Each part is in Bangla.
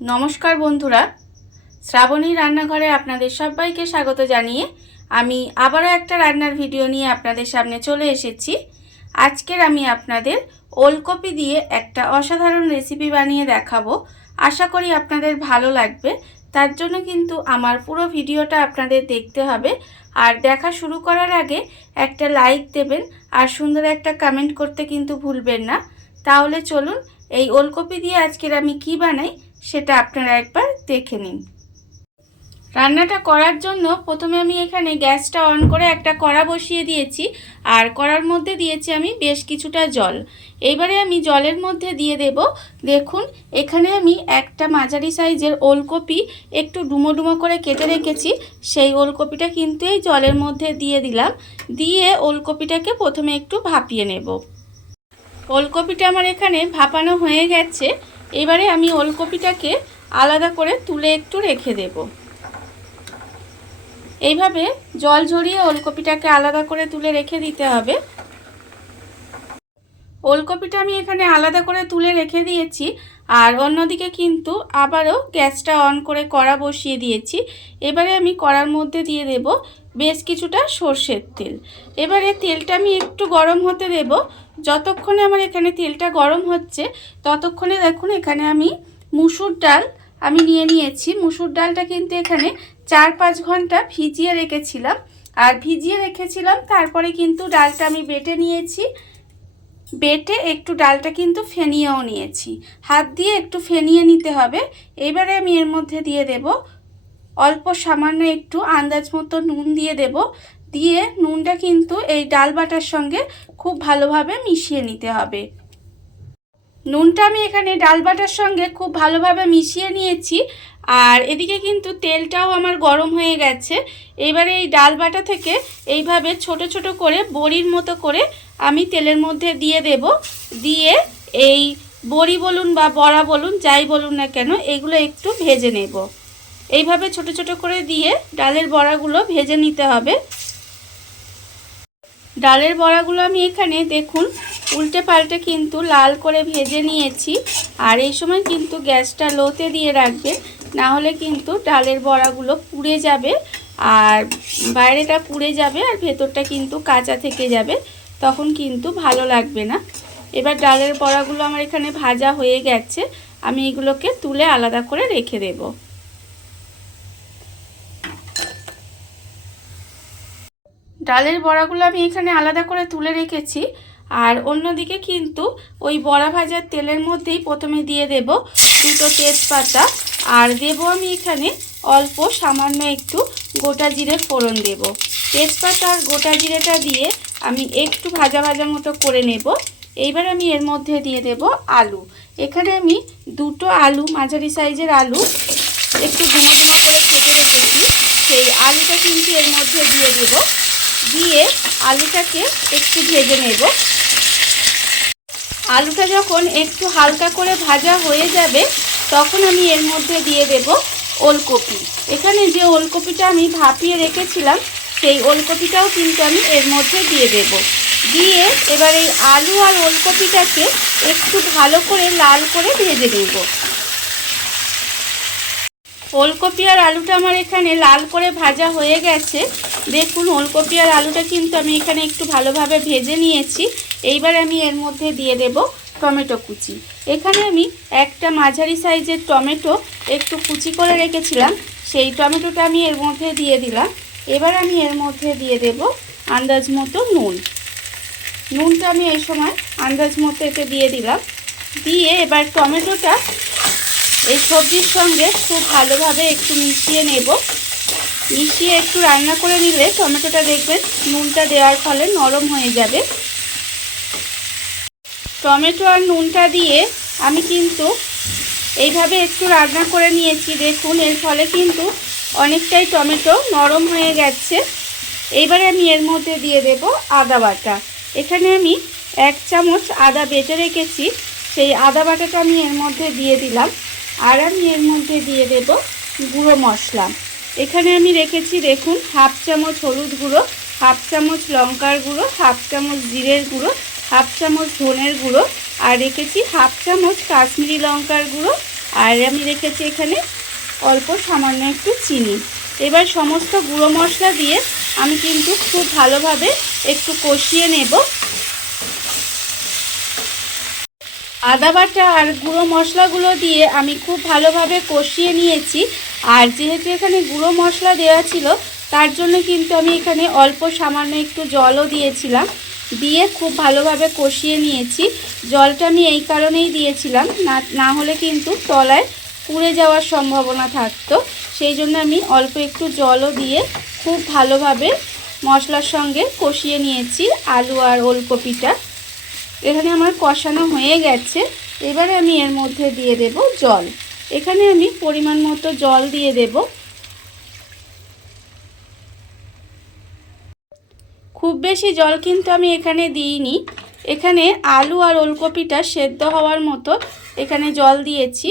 নমস্কার বন্ধুরা, শ্রাবণী রান্নাঘরে আপনাদের সবাইকে স্বাগত জানিয়ে আমি আবারও একটা রান্নার ভিডিও নিয়ে আপনাদের সামনে চলে এসেছি। আজকের আমি আপনাদের ওলকপি দিয়ে একটা অসাধারণ রেসিপি বানিয়ে দেখাবো। আশা করি আপনাদের ভালো লাগবে। তার জন্য কিন্তু আমার পুরো ভিডিওটা আপনাদের দেখতে হবে। আর দেখা শুরু করার আগে একটা লাইক দেবেন আর সুন্দর একটা কমেন্ট করতে কিন্তু ভুলবেন না। তাহলে চলুন এই ওলকপি দিয়ে আজকের আমি কি বানাই সেটা আপনারা একবার দেখে নিন। রান্নাটা করার জন্য প্রথমে আমি এখানে গ্যাসটা অন করে একটা কড়া বসিয়ে দিয়েছি আর কড়ার মধ্যে দিয়েছি আমি বেশ কিছুটা জল। এইবারে আমি জলের মধ্যে দিয়ে দেব, দেখুন এখানে আমি একটা মাঝারি সাইজের ওলকপি একটু ডুমো ডুমো করে কেটে রেখেছি, সেই ওলকপিটা কিন্তু এই জলের মধ্যে দিয়ে দিলাম। দিয়ে ওলকপিটাকে প্রথমে একটু ভাপিয়ে নেব। ওলকপিটা আমার এখানে ভাপানো হয়ে গেছে। এবারে আমি ওলকপিটাকে আলাদা করে তুলে একটু রেখে দেব। এইভাবে জল ঝরিয়ে ওলকপিটাকে আলাদা করে তুলে রেখে দিতে হবে। ওলকপিটা আমি এখানে আলাদা করে তুলে রেখে দিয়েছি আর অন্যদিকে কিন্তু আবারও গ্যাসটা অন করে কড়া বসিয়ে দিয়েছি। এবারে আমি কড়ার মধ্যে দিয়ে দেব বেশ কিছুটা সর্ষের তেল। এবারে তেলটা আমি একটু গরম হতে দেব। যতক্ষণে আমার এখানে তেলটা গরম হচ্ছে ততক্ষণে দেখুন এখানে আমি মুসুর ডাল আমি নিয়ে নিয়েছি। মুসুর ডালটা কিন্তু এখানে 4-5 ঘন্টা ভিজিয়ে রেখেছিলাম আর ভিজিয়ে রেখেছিলাম তারপরে কিন্তু ডালটা আমি বেটে নিয়েছি। বেটে একটু ডালটা কিন্তু ফেনিয়েও নিয়েছি, হাত দিয়ে একটু ফেনিয়ে নিতে হবে। এবারে আমি এর মধ্যে দিয়ে দেব অল্প সামান্য একটু আন্দাজ মতো নুন দিয়ে দেব। দিয়ে নুনটা কিন্তু এই ডাল বাটার সঙ্গে খুব ভালোভাবে মিশিয়ে নিতে হবে। নুনটা আমি এখানে ডাল বাটার সঙ্গে খুব ভালোভাবে মিশিয়ে নিয়েছি আর এদিকে কিন্তু তেলটাও আমার গরম হয়ে গেছে। এবারে এই ডাল বাটা থেকে এইভাবে ছোট ছোট করে বড়ির মতো করে আমি তেলের মধ্যে দিয়ে দেব। দিয়ে এই বড়ি বলুন বা বড়া বলুন যাই বলুন না কেন এগুলো একটু ভেজে নেব। এইভাবে ছোট ছোট করে দিয়ে ডালের বড়াগুলো ভেজে নিতে হবে। ডালের বড়াগুলো আমি এখানে দেখুন উল্টে পাল্টে কিন্তু লাল করে ভেজে নিয়েছি। আর এই সময় কিন্তু গ্যাসটা লোতে দিয়ে রাখবেন, না হলে কিন্তু ডালের বড়াগুলো পুড়ে যাবে আর বাইরেটা পুড়ে যাবে আর ভেতরটা কিন্তু কাঁচা থেকে যাবে, তখন কিন্তু ভালো লাগবে না। এবার ডালের বড়াগুলো আমার এখানে ভাজা হয়ে গেছে, আমি এগুলোকে তুলে আলাদা করে রেখে দেব। ডালের বড়াগুলো আমি এখানে আলাদা করে তুলে রেখেছি আর অন্যদিকে কিন্তু ওই বড়া ভাজার তেলের মধ্যেই প্রথমে দিয়ে দেব দুটো তেজপাতা আর দেব আমি এখানে অল্প সামান্য একটু গোটা জিরে ফোড়ন দেব। তেজপাতা আর গোটা জিরেটা দিয়ে আমি একটু ভাজা ভাজা মতো করে নেব। এইবার আমি এর মধ্যে দিয়ে দেব আলু। এখানে আমি দুটো আলু মাঝারি সাইজের আলু একটু ডুমো ডুমো করে কেটে রেখেছি, সেই আলুটা কিন্তু এর মধ্যে দিয়ে দেব। দিয়ে আলুটাকে একটু ভেজে নেব। আলুটা যখন একটু হালকা করে ভাজা হয়ে যাবে তখন আমি এর মধ্যে দিয়ে দেব ওলকপি। এখানে যে ওলকপিটা আমি ভাপিয়ে রেখেছিলাম সেই ওলকপিটাও কিন্তু আমি এর মধ্যে দিয়ে দেব। দিয়ে এবার এই আলু আর ওলকপিটাকে একটু ভালো করে লাল করে ভেজে নেব। ওলকপি আর আলুটা আমার এখানে লাল করে ভাজা হয়ে গেছে। দেখুন ওলকপি আর আলুটা কিন্তু আমি এখানে একটু ভালোভাবে ভেজে নিয়েছি। এইবার আমি এর মধ্যে দিয়ে দেব টমেটো কুচি। এখানে আমি একটা মাঝারি সাইজের টমেটো একটু কুচি করে রেখেছিলাম, সেই টমেটোটা আমি এর মধ্যে দিয়ে দিলাম। এবার আমি এর মধ্যে দিয়ে দেব আন্দাজ মতো নুন। নুনটা আমি এই সময় আন্দাজ মতো এতে দিয়ে দিলাম। দিয়ে এবার টমেটোটা এই সবজির সঙ্গে খুব ভালোভাবে একটু মিশিয়ে নেব। মিশিয়ে একটু রান্না করে নিলে টমেটোটা দেখবেন নুনটা দেওয়ার ফলে নরম হয়ে যাবে। টমেটো আর নুনটা দিয়ে আমি কিন্তু এইভাবে একটু রান্না করে নিয়েছি। দেখুন এর ফলে কিন্তু অনেকটাই টমেটো নরম হয়ে গেছে। এইবারে আমি এর মধ্যে দিয়ে দেব আদা বাটা। এখানে আমি 1 চামচ আদা বেটে রেখেছি, সেই আদা বাটাটা আমি এর মধ্যে দিয়ে দিলাম। আর আমি এর মধ্যে দিয়ে দেব গুঁড়ো মশলা। এখানে আমি রেখেছি দেখুন 1/2 চামচ হলুদ গুঁড়ো, 1/2 চামচ লঙ্কার গুঁড়ো, 1/2 চামচ জিরের গুঁড়ো, 1/2 চামচ ধনের গুঁড়ো আর রেখেছি 1/2 চামচ কাশ্মীরি লঙ্কার গুঁড়ো আর আমি রেখেছি এখানে অল্প সামান্য একটু চিনি। এবার সমস্ত গুঁড়ো মশলা দিয়ে আমি কিন্তু খুব ভালোভাবে একটু কষিয়ে নেব। আদা বাটা আর গুঁড়ো মশলাগুলো দিয়ে আমি খুব ভালোভাবে কষিয়ে নিয়েছি। আর যেহেতু এখানে গুঁড়ো মশলা দেওয়া ছিল তার জন্য কিন্তু আমি এখানে অল্প সামান্য একটু জলও দিয়েছিলাম, দিয়ে খুব ভালোভাবে কষিয়ে নিয়েছি। জলটা আমি এই কারণেই দিয়েছিলাম, না হলে কিন্তু তলায় পুড়ে যাওয়ার সম্ভাবনা থাকতো। সেই জন্য আমি অল্প একটু জলও দিয়ে খুব ভালোভাবে মশলার সঙ্গে কষিয়ে নিয়েছি আলু আর ওলকপিটা। এখানে আমার কষানো হয়ে গেছে। এবারে আমি এর মধ্যে দিয়ে দেব জল। এখানে আমি পরিমাণ মতো জল দিয়ে দেব। খুব বেশি জল কিন্তু আমি এখানে দিইনি। এখানে আলু আর ওলকপিটা সেদ্ধ হওয়ার মতো এখানে জল দিয়েছি।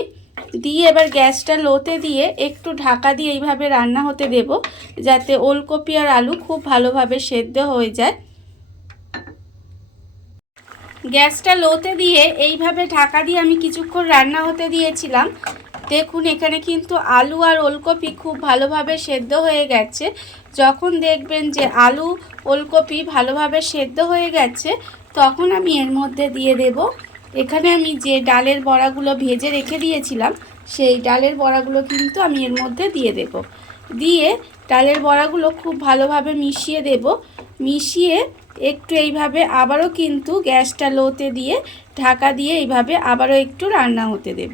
দিয়ে এবার গ্যাসটা লোতে দিয়ে একটু ঢাকা দিয়ে এইভাবে রান্না হতে দেব, যাতে ওলকপি আর আলু খুব ভালোভাবে সেদ্ধ হয়ে যায়। গ্যাসটা লোতে দিয়ে এইভাবে ঢাকা দিয়ে আমি কিছুক্ষণ রান্না হতে দিয়েছিলাম। দেখুন এখানে কিন্তু আলু আর ওলকপি খুব ভালোভাবে সেদ্ধ হয়ে গেছে। যখন দেখবেন যে আলু ওলকপি ভালোভাবে সেদ্ধ হয়ে গেছে তখন আমি এর মধ্যে দিয়ে দেব এখানে আমি যে ডালের বড়াগুলো ভেজে রেখে দিয়েছিলাম সেই ডালের বড়াগুলো কিন্তু আমি এর মধ্যে দিয়ে দেব। দিয়ে ডালের বড়াগুলো খুব ভালোভাবে মিশিয়ে দেব। মিশিয়ে একটু এইভাবে আবারও কিন্তু গ্যাসটা লোতে দিয়ে ঢাকা দিয়ে এইভাবে আবারও একটু রান্না হতে দেব,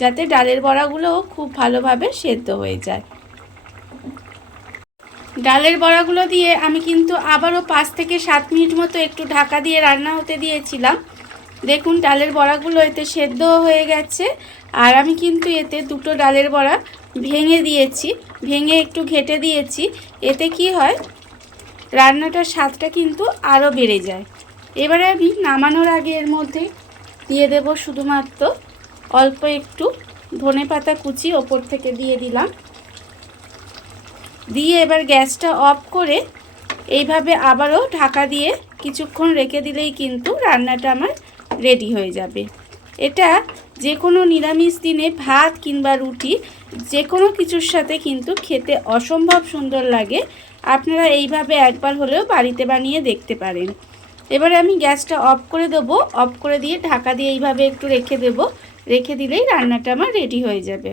যাতে ডালের বড়াগুলোও খুব ভালোভাবে সেদ্ধ হয়ে যায়। ডালের বড়াগুলো দিয়ে আমি কিন্তু আবারও 5 থেকে 7 মিনিট মতো একটু ঢাকা দিয়ে রান্না হতে দিয়েছিলাম। দেখুন ডালের বড়াগুলো এতে সেদ্ধ হয়ে গেছে। আর আমি কিন্তু এতে দুটো ডালের বড়া ভেঙে দিয়েছি, ভেঙে একটু ঘেটে দিয়েছি। এতে কি হয়, রান্নাটার স্বাদটা কিন্তু আরও বেড়ে যায়। এবারে আমি নামানোর আগে এর মধ্যে দিয়ে দেব শুধুমাত্র অল্প একটু ধনেপাতা কুচি ওপর থেকে দিয়ে দিলাম। দিয়ে এবার গ্যাসটা অফ করে এইভাবে আবারও ঢাকা দিয়ে কিছুক্ষণ রেখে দিলেই কিন্তু রান্নাটা আমার রেডি হয়ে যাবে। এটা যে কোনো নিরামিষ দিনে ভাত কিংবা রুটি যে কোনো কিছুর সাথে কিন্তু খেতে অসম্ভব সুন্দর লাগে। আপনারা এইভাবে একবার হলেও বাড়িতে বানিয়ে দেখতে পারেন। এবারে আমি গ্যাসটা অফ করে দেবো। অফ করে দিয়ে ঢাকা দিয়ে এইভাবে একটু রেখে দেব। রেখে দিলেই রান্নাটা আমার রেডি হয়ে যাবে।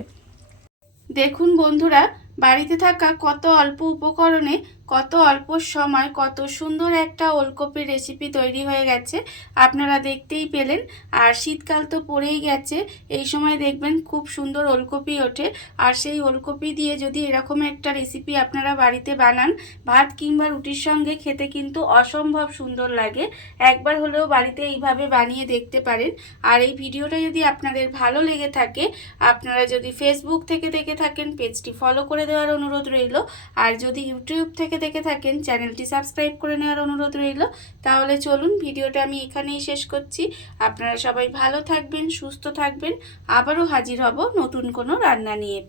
দেখুন বন্ধুরা, বাড়িতে থাকা কত অল্প উপকরণে কত অল্প সময় কত সুন্দর একটা ওলকপির রেসিপি তৈরি হয়ে গেছে, আপনারা দেখতেই পেলেন। আর শীতকাল তো পড়েই গেছে, এই সময় দেখবেন খুব সুন্দর ওলকপি ওঠে। আর সেই ওলকপি দিয়ে যদি এরকম একটা রেসিপি আপনারা বাড়িতে বানান, ভাত কিংবা রুটির সঙ্গে খেতে কিন্তু অসম্ভব সুন্দর লাগে। একবার হলেও বাড়িতে এইভাবে বানিয়ে দেখতে পারেন। আর এই ভিডিওটা যদি আপনাদের ভালো লেগে থাকে, আপনারা যদি ফেসবুক থেকে দেখে থাকেন পেজটি ফলো করে দেওয়ার অনুরোধ রইল। আর যদি ইউটিউব থেকে দেখে থাকেন চ্যানেলটি সাবস্ক্রাইব করে নেওয়ার অনুরোধ রইল। তাহলে চলুন ভিডিওটা আমি এখানেই শেষ করছি। আপনারা সবাই ভালো থাকবেন, সুস্থ থাকবেন। আবারও হাজির হব নতুন কোনো রান্না নিয়ে।